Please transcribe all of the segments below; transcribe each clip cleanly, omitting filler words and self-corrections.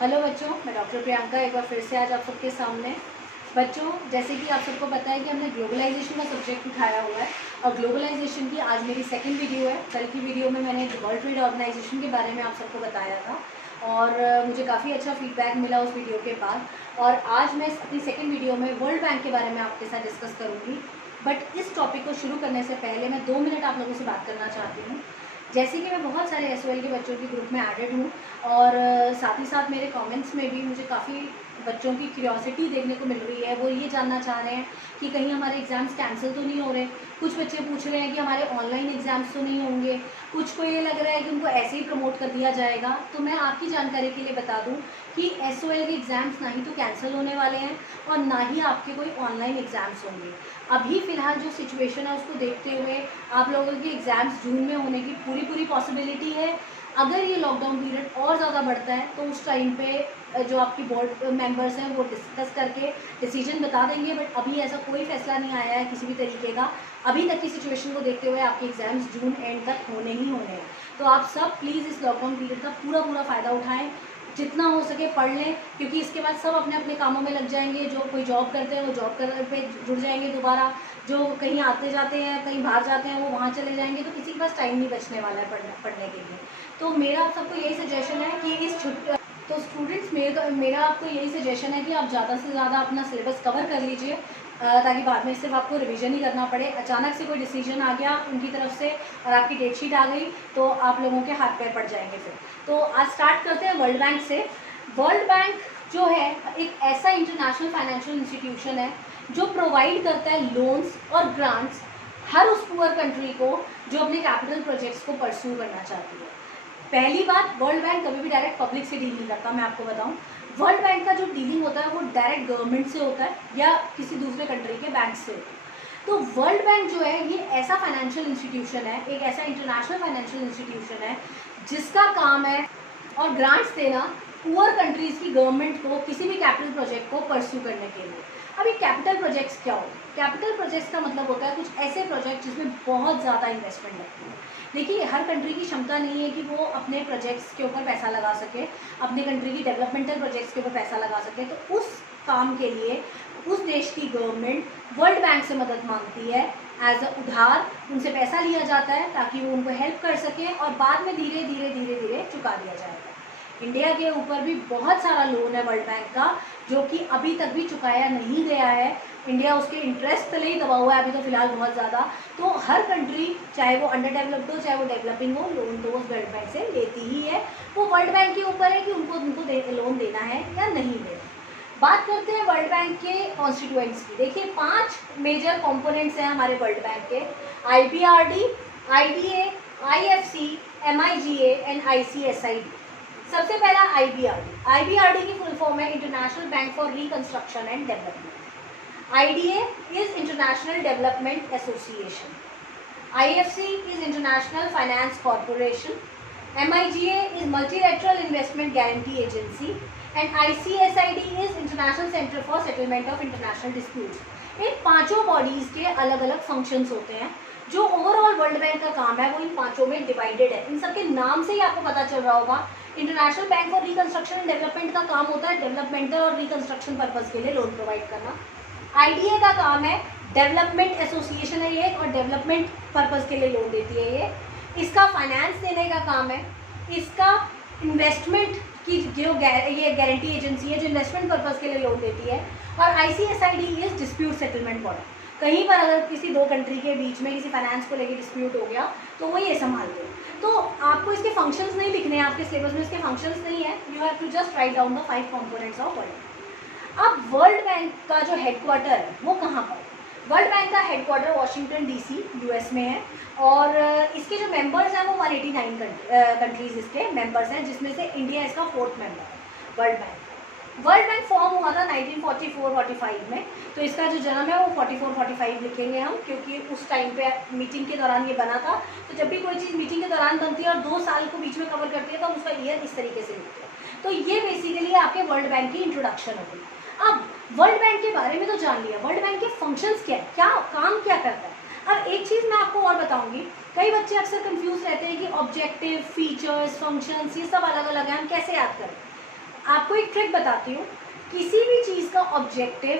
Hello बच्चों, मैं doctor Priyanka एक बार फिर से आज आप सबके सामने। बच्चों, जैसे कि आप सबको पता है कि हमने ग्लोबलाइजेशन का सब्जेक्ट उठाया हुआ है और ग्लोबलाइजेशन की आज मेरी सेकंड वीडियो है। कल की वीडियो में मैंने वर्ल्ड ट्रेड ऑर्गेनाइजेशन के बारे में आप सबको बताया था और मुझे काफ़ी अच्छा फीडबैक मिला उस वीडियो के बाद। और आज मैं अपनी सेकेंड वीडियो में वर्ल्ड बैंक के बारे में आपके साथ डिस्कस करूँगी। बट इस टॉपिक को शुरू करने से पहले मैं 2 मिनट आप लोगों से बात करना चाहती हूँ। जैसे कि मैं बहुत सारे एसओएल के बच्चों के ग्रुप में एडेड हूँ और साथ ही साथ मेरे कमेंट्स में भी मुझे काफ़ी बच्चों की क्यूरियोसिटी देखने को मिल रही है। वो ये जानना चाह रहे हैं कि कहीं हमारे एग्ज़ाम्स कैंसिल तो नहीं हो रहे। कुछ बच्चे पूछ रहे हैं कि हमारे ऑनलाइन एग्ज़ाम्स तो नहीं होंगे। कुछ को ये लग रहा है कि उनको ऐसे ही प्रमोट कर दिया जाएगा। तो मैं आपकी जानकारी के लिए बता दूं कि एसओएल के एग्ज़ाम्स ना ही तो कैंसिल होने वाले हैं और ना ही आपके कोई ऑनलाइन एग्ज़ाम्स होंगे। अभी फ़िलहाल जो सिचुएशन है उसको देखते हुए आप लोगों के एग्ज़ाम्स जून में होने की पूरी पॉसिबिलिटी है। अगर ये लॉकडाउन पीरियड और ज़्यादा बढ़ता है तो उस टाइम पे जो आपकी बोर्ड मेंबर्स हैं वो डिस्कस करके डिसीजन बता देंगे। बट अभी ऐसा कोई फैसला नहीं आया है किसी भी तरीके का। अभी तक की सिचुएशन को देखते हुए आपके एग्ज़ाम्स जून एंड तक होने ही होने हैं। तो आप सब प्लीज़ इस लॉकडाउन पीरियड का पूरा फ़ायदा उठाएँ, जितना हो सके पढ़ लें, क्योंकि इसके बाद सब अपने अपने कामों में लग जाएंगे। जो कोई जॉब करते हैं वो जॉब पे जुड़ जाएंगे दोबारा, जो कहीं आते जाते हैं कहीं बाहर जाते हैं वो वहाँ चले जाएंगे। तो किसी के पास टाइम नहीं बचने वाला है पढ़ने के लिए। तो मेरा आप सबको यही सजेशन है कि तो स्टूडेंट्स मेरा आपको यही सजेशन है कि आप ज़्यादा से ज़्यादा अपना सिलेबस कवर कर लीजिए ताकि बाद में सिर्फ आपको रिवीजन ही करना पड़े। अचानक से कोई डिसीजन आ गया उनकी तरफ से और आपकी डेट शीट आ गई तो आप लोगों के हाथ पैर पड़ जाएंगे फिर। तो आज स्टार्ट करते हैं वर्ल्ड बैंक से। वर्ल्ड बैंक जो है एक ऐसा इंटरनेशनल फाइनेंशियल इंस्टीट्यूशन है जो प्रोवाइड करता है लोन्स और ग्रांट्स हर उस पुअर कंट्री को जो अपने कैपिटल प्रोजेक्ट्स को परस्यू करना चाहती है। पहली बात, वर्ल्ड बैंक कभी भी डायरेक्ट पब्लिक से डील नहीं करता। मैं आपको बताऊं, वर्ल्ड बैंक का जो डीलिंग होता है वो डायरेक्ट गवर्नमेंट से होता है या किसी दूसरे कंट्री के बैंक से होता है। तो वर्ल्ड बैंक जो है ये ऐसा फाइनेंशियल इंस्टीट्यूशन है, एक ऐसा इंटरनेशनल फाइनेंशियल इंस्टीट्यूशन है जिसका काम है और ग्रांट्स देना पुअर कंट्रीज़ की गवर्नमेंट को किसी भी कैपिटल प्रोजेक्ट को परस्यू करने के लिए। अभी कैपिटल प्रोजेक्ट्स क्या होते हैं? कैपिटल प्रोजेक्ट्स का मतलब होता है कुछ ऐसे प्रोजेक्ट जिसमें बहुत ज़्यादा इन्वेस्टमेंट लगती है। देखिए, हर कंट्री की क्षमता नहीं है कि वो अपने प्रोजेक्ट्स के ऊपर पैसा लगा सके, अपने कंट्री की डेवलपमेंटल प्रोजेक्ट्स के ऊपर पैसा लगा सके। तो उस काम के लिए उस देश की गवर्नमेंट वर्ल्ड बैंक से मदद मांगती है एज अ उधार। उनसे पैसा लिया जाता है ताकि वो उनको हेल्प कर सकें और बाद में धीरे धीरे चुका दिया जाएगा। इंडिया के ऊपर भी बहुत सारा लोन है वर्ल्ड बैंक का जो कि अभी तक भी चुकाया नहीं गया है। इंडिया उसके इंटरेस्ट तले ही दबा हुआ है अभी तो फिलहाल बहुत ज़्यादा। तो हर कंट्री, चाहे वो अंडर डेवलप्ड हो चाहे वो डेवलपिंग हो, लोन तो वो वर्ल्ड बैंक से लेती ही है। वो वर्ल्ड बैंक के ऊपर है कि उनको लोन देना है या नहीं देना। बात करते हैं वर्ल्ड बैंक के कॉन्स्टिट्यूएंट्स की। देखिए, 5 मेजर कंपोनेंट्स हैं हमारे वर्ल्ड बैंक के: IBRD, IDA, IFC, MIGA and ICSID। सबसे पहला IBRD की फुल फॉर्म है international bank for reconstruction and development. IDA is international development association. IFC is international finance corporation. MIGA is multilateral investment guarantee agency and ICSID is international centre for settlement of international disputes. इन पांचों bodies के अलग अलग functions होते हैं। जो overall world bank का काम है वो इन पांचों में डिवाइडेड है। इन सबके नाम से ही आपको पता चल रहा होगा। International bank for reconstruction and development का काम होता है डेवलपमेंटल और रिकंस्ट्रक्शन पर्पस के लिए लोन प्रोवाइड करना। IDA का काम है, डेवलपमेंट एसोसिएशन है ये और डेवलपमेंट पर्पस के लिए लोन देती है ये। इसका फाइनेंस देने का काम है। इसका इन्वेस्टमेंट की जो ये गारंटी एजेंसी है जो इन्वेस्टमेंट पर्पस के लिए लोन देती है। और ICSID is dispute settlement body. कहीं पर अगर किसी दो कंट्री के बीच में किसी फाइनेंस को लेकर डिस्प्यूट हो गया तो वो ये संभालते हैं। तो आपको इसके फंक्शंस नहीं लिखने हैं, आपके सिलेबस में इसके फंक्शंस नहीं है। You have to just write down the 5 components of world. अब वर्ल्ड बैंक का जो हेडक्वार्टर है वो कहाँ पर? वर्ल्ड बैंक का हेडक्वार्टर वाशिंगटन DC US में है और इसके जो मेंबर्स हैं वो 189 कंट्रीज इसके मेंबर्स हैं, जिसमें से इंडिया इसका 4th मेंबर है। वर्ल्ड बैंक फॉर्म हुआ था 1944-45 में। तो इसका जो जन्म है वो 44-45 लिखेंगे हम, क्योंकि उस टाइम पे मीटिंग के दौरान ये बना था। तो जब भी कोई चीज़ मीटिंग के दौरान बनती है और 2 साल को बीच में कवर करती है तो हम उसका ईयर इस तरीके से लिखते हैं। तो ये बेसिकली आपके वर्ल्ड बैंक की इंट्रोडक्शन होगी। अब वर्ल्ड बैंक के बारे में तो जान लिया, वर्ल्ड बैंक के फंक्शंस क्या है, क्या काम क्या करता है। अब एक चीज़ मैं आपको और बताऊंगी। कई बच्चे अक्सर कंफ्यूज रहते हैं कि ऑब्जेक्टिव, फीचर्स, फंक्शंस ये सब अलग अलग हैं, हम कैसे याद करें। आपको एक ट्रिक बताती हूँ। किसी भी चीज़ का ऑब्जेक्टिव,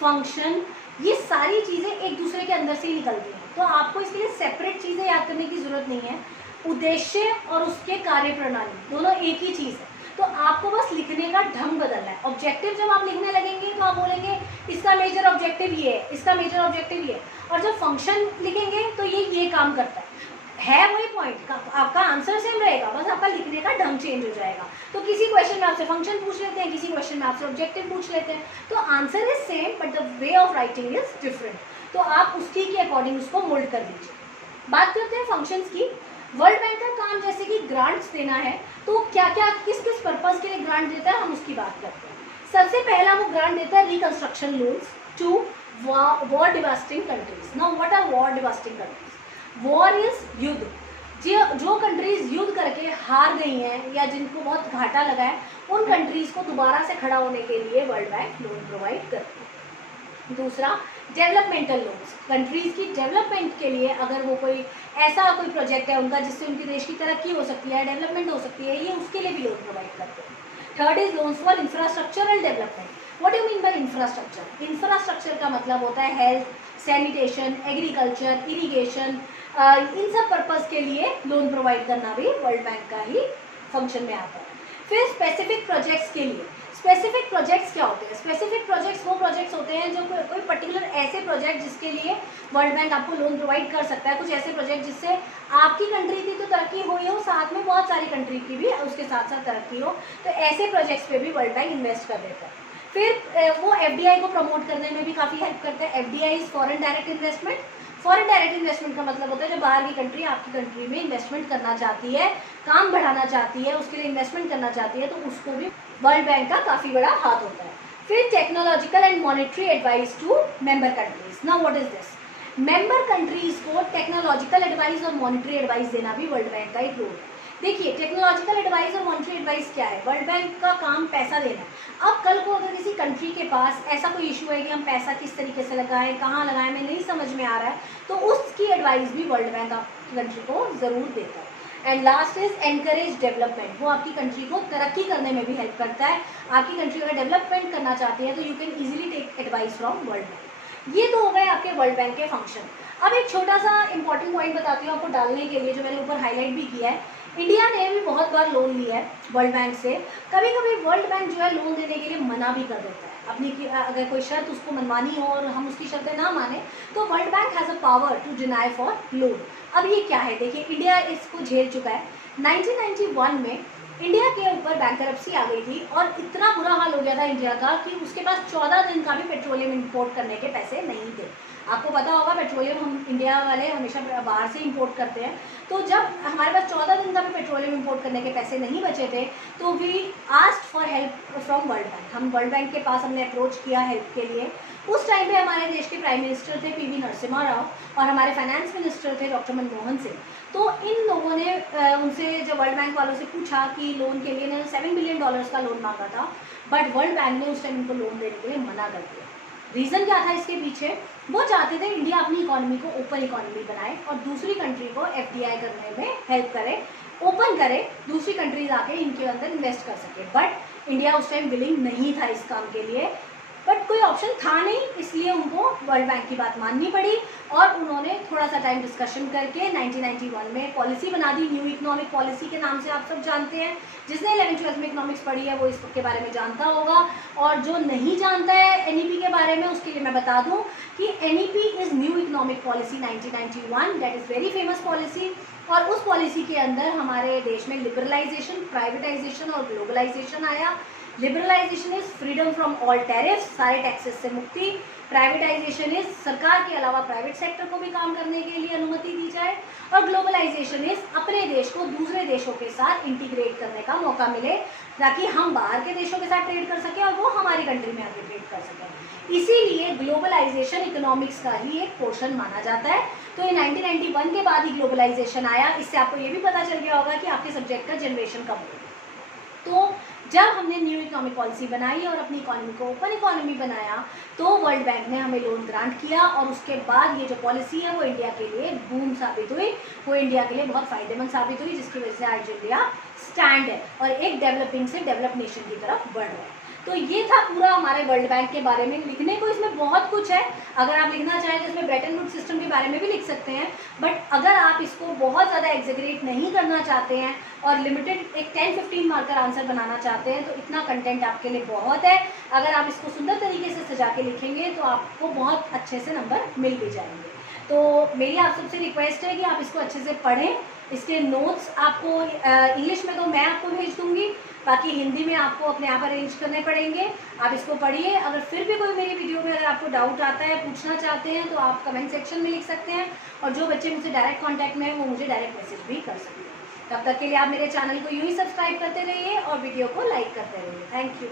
फंक्शन, ये सारी चीज़ें एक दूसरे के अंदर से ही निकलती हैं, तो आपको इसके लिए सेपरेट चीज़ें याद करने की ज़रूरत नहीं है। उद्देश्य और उसके कार्य प्रणाली दोनों एक ही चीज़ है, तो आपको बस लिखने का ढंग बदलना है। ऑब्जेक्टिव जब आप लिखने लगेंगे तो आप बोलेंगे इसका मेजर ऑब्जेक्टिव ये है, इसका मेजर ऑब्जेक्टिव ये है, और जब फंक्शन लिखेंगे तो ये काम करता है वही पॉइंट, आपका आंसर सेम रहेगा, बस आपका लिखने का ढंग चेंज हो जाएगा। तो किसी क्वेश्चन में आपसे फंक्शन पूछ लेते हैं, किसी क्वेश्चन में आपसे ऑब्जेक्टिव पूछ लेते हैं, तो answer is same but the way of writing is different, तो आप उसी के अकॉर्डिंग उसको मोल्ड कर लीजिए। बात करते हैं फंक्शंस की। वर्ल्ड बैंक का काम जैसे कि ग्रांट्स देना है, तो क्या क्या किस किस पर्पज के लिए ग्रांट देता है, हम उसकी बात करते हैं। सबसे पहला वो ग्रांट देता है reconstruction loans to war devastating countries. Now what are war devastating countries? War is युद्ध। जो कंट्रीज युद्ध करके हार गई हैं या जिनको बहुत घाटा लगा है, उन कंट्रीज को दोबारा से खड़ा होने के लिए वर्ल्ड बैंक लोन प्रोवाइड करती है। दूसरा, डेवलपमेंटल लोन्स। कंट्रीज की डेवलपमेंट के लिए अगर वो कोई ऐसा कोई प्रोजेक्ट है उनका जिससे उनके देश की तरक्की हो सकती है, डेवलपमेंट हो सकती है, ये उसके लिए भी लोन प्रोवाइड करते हैं। Third is loans for infrastructural development. What do mean by infrastructure? Infrastructure का मतलब होता है हेल्थ, सैनिटेशन, एग्रीकल्चर, इरिगेशन, इन सब पर्पज़ के लिए लोन प्रोवाइड करना भी वर्ल्ड बैंक का ही फंक्शन में आता है। फिर स्पेसिफिक प्रोजेक्ट्स के लिए, स्पेसिफिक प्रोजेक्ट्स क्या होते हैं? स्पेसिफिक प्रोजेक्ट्स वो प्रोजेक्ट्स होते हैं जो कोई पर्टिकुलर ऐसे प्रोजेक्ट जिसके लिए वर्ल्ड बैंक आपको लोन प्रोवाइड कर सकता है। कुछ ऐसे प्रोजेक्ट जिससे आपकी कंट्री की तो तरक्की हुई हो, साथ में बहुत सारी कंट्री की भी उसके साथ साथ तरक्की हो, तो ऐसे प्रोजेक्ट्स पे भी वर्ल्ड बैंक इन्वेस्ट कर देता है। फिर वो FDI को प्रमोट करने में भी काफ़ी हेल्प करते हैं। FDI is foreign direct investment. Foreign direct investment का मतलब होता है जब बाहर की कंट्री आपकी कंट्री में इन्वेस्टमेंट करना चाहती है, काम बढ़ाना चाहती है, उसके लिए इन्वेस्टमेंट करना चाहती है, तो उसको भी वर्ल्ड बैंक का काफ़ी बड़ा हाथ होता है। फिर technological and monetary advice to member countries. Now what is this? Member countries को टेक्नोलॉजिकल एडवाइस और मॉनेटरी एडवाइस देना भी वर्ल्ड बैंक का एक रोल है। देखिए, टेक्नोलॉजिकल एडवाइस और मॉनेटरी एडवाइस क्या है? वर्ल्ड बैंक का काम पैसा देना है। अब कल को अगर किसी कंट्री के पास ऐसा कोई इशू है कि हम पैसा किस तरीके से लगाएं, कहाँ लगाएं, हमें नहीं समझ में आ रहा है, तो उसकी एडवाइस भी वर्ल्ड बैंक आपकी कंट्री को ज़रूर देता है। And last is encourage development. वो आपकी कंट्री को तरक्की करने में भी हेल्प करता है। आपकी कंट्री अगर डेवलपमेंट करना चाहती है तो you can easily take advice from world bank. ये तो हो गए आपके वर्ल्ड बैंक के फंक्शन। अब एक छोटा सा इंपॉर्टेंट पॉइंट बताती हूँ आपको डालने के लिए, जो मैंने ऊपर हाईलाइट भी किया है। इंडिया ने भी बहुत बार लोन लिया है वर्ल्ड बैंक से। कभी कभी वर्ल्ड बैंक जो है लोन देने के लिए मना भी कर देता है। अपनी अगर कोई शर्त उसको मनवानी हो और हम उसकी शर्तें ना माने, तो world bank has a power to deny for loan. अब ये क्या है? देखिए, इंडिया इसको झेल चुका है। 1991 में इंडिया के ऊपर बैंकरप्सी आ गई थी और इतना बुरा हाल हो गया था इंडिया का कि उसके पास 14 दिन का भी पेट्रोलियम इंपोर्ट करने के पैसे नहीं थे। आपको पता होगा पेट्रोलियम हम इंडिया वाले हमेशा बाहर से इंपोर्ट करते हैं, तो जब हमारे पास 14 दिन का भी पेट्रोलियम इंपोर्ट करने के पैसे नहीं बचे थे, तो we asked for help from world bank. हम वर्ल्ड बैंक के पास हमने अप्रोच किया हेल्प के लिए। उस टाइम पे हमारे देश के प्राइम मिनिस्टर थे PV नरसिम्हा राव और हमारे फाइनेंस मिनिस्टर थे डॉक्टर मनमोहन सिंह। तो इन लोगों ने उनसे जब वर्ल्ड बैंक वालों से पूछा कि लोन के लिए, ने $7 बिलियन का लोन मांगा था, बट वर्ल्ड बैंक ने उस टाइम उनको लोन देने के लिए मना कर दिया। रीज़न क्या था इसके पीछे? वो चाहते थे इंडिया अपनी इकोनॉमी को ओपन इकोनॉमी बनाए और दूसरी कंट्री को FDI करने में हेल्प करे, ओपन करे, दूसरी कंट्रीज आके इनके अंदर इन्वेस्ट कर सके। बट इंडिया उस टाइम विलिंग नहीं था इस काम के लिए, बट कोई ऑप्शन था नहीं, इसलिए उनको वर्ल्ड बैंक की बात माननी पड़ी और उन्होंने थोड़ा सा टाइम डिस्कशन करके 1991 में पॉलिसी बना दी। न्यू इकोनॉमिक पॉलिसी के नाम से आप सब जानते हैं। जिसने 11th-12th में इकोनॉमिक्स पढ़ी है वो इसके बारे में जानता होगा, और जो नहीं जानता है NEP के बारे में, उसके लिए मैं बता दूं कि NEP is new economic policy 1991, that is very famous policy. और उस पॉलिसी के अंदर हमारे देश में लिबरलाइजेशन, प्राइवेटाइजेशन और ग्लोबलाइजेशन आया। Liberalisation is freedom from all tariffs, सारे टैक्सेस से मुक्ति। प्राइवेटाइजेशन इज सरकार के अलावा प्राइवेट सेक्टर को भी काम करने के लिए अनुमति दी जाए। और ग्लोबलाइजेशन इज अपने देश को दूसरे देशों के साथ इंटीग्रेट करने का मौका मिले, ताकि हम बाहर के देशों के साथ ट्रेड कर सकें और वो हमारी कंट्री में आके ट्रेड कर सकें। इसीलिए ग्लोबलाइजेशन इकोनॉमिक्स का ही एक पोर्शन माना जाता है। तो ये 1991 के बाद ही ग्लोबलाइजेशन आया। इससे आपको ये भी पता चल गया होगा कि आपके सब्जेक्ट का जनरेशन कब होगा। तो जब हमने न्यू इकोनॉमिक पॉलिसी बनाई और अपनी इकोनॉमी को ओपन इकोनॉमी बनाया, तो वर्ल्ड बैंक ने हमें लोन ग्रांट किया और उसके बाद ये जो पॉलिसी है वो इंडिया के लिए बूम साबित हुई, वो इंडिया के लिए बहुत फ़ायदेमंद साबित हुई, जिसकी वजह से आज इंडिया स्टैंड है और एक डेवलपिंग से डेवलप नेशन की तरफ बढ़ रहा है। तो ये था पूरा हमारे वर्ल्ड बैंक के बारे में। लिखने को इसमें बहुत कुछ है, अगर आप लिखना चाहें तो इसमें ब्रेटन वुड्स सिस्टम के बारे में भी लिख सकते हैं, बट अगर आप इसको बहुत ज़्यादा एग्जीक्यूट नहीं करना चाहते हैं और लिमिटेड एक 10-15 मार्कर आंसर बनाना चाहते हैं तो इतना कंटेंट आपके लिए बहुत है। अगर आप इसको सुंदर तरीके से सजा के लिखेंगे तो आपको बहुत अच्छे से नंबर मिल भी जाएंगे। तो मेरी आप सबसे रिक्वेस्ट है कि आप इसको अच्छे से पढ़ें। इसके नोट्स आपको इंग्लिश में तो मैं आपको भेज दूंगी, बाकी हिंदी में आपको अपने आप अरेंज करने पड़ेंगे। आप इसको पढ़िए। अगर फिर भी कोई मेरी वीडियो में अगर आपको डाउट आता है, पूछना चाहते हैं, तो आप कमेंट सेक्शन में लिख सकते हैं, और जो बच्चे मुझसे डायरेक्ट कांटेक्ट में हैं वो मुझे डायरेक्ट मैसेज भी कर सकते हैं। तब तक के लिए आप मेरे चैनल को यूँ ही सब्सक्राइब करते रहिए और वीडियो को लाइक करते रहिए। Thank you.